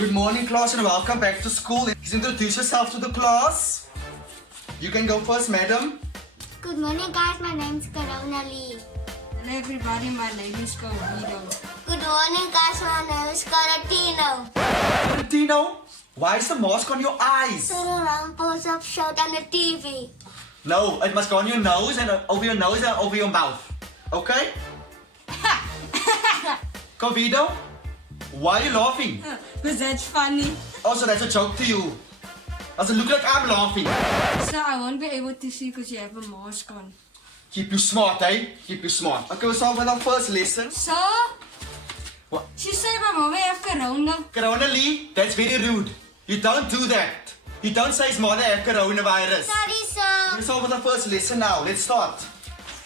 Good morning, class, and welcome back to school. Please introduce yourself to the class. You can go first, madam. Good morning, guys. My name is Karuna Lee. Hello everybody, my name is Covido. Good morning, guys. My name is Caratino. Tino, why is the mask on your eyes? Sit around, pose up, shout on the TV. No, it must go on your nose and over your nose and over your mouth. Okay? Covido, why are you laughing? Because that's funny. Also, that's a joke to you. Does it look like I'm laughing? So I won't be able to see because you have a mask on. Keep you smart, eh? Keep you smart. Okay, we'll start with our first lesson. So? What? She said my mama have corona. Corona Lee, that's very rude. You don't do that. You don't say his mother have coronavirus. Sorry, sir. We'll start with our first lesson now. Let's start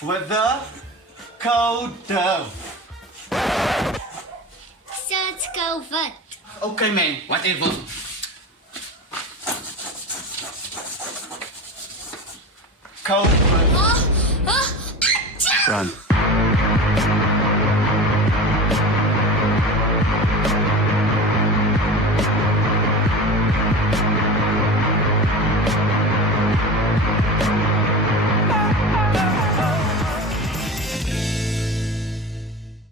with the code. So it's COVID. Okay, man, whatever. Code. Oh, oh, Run.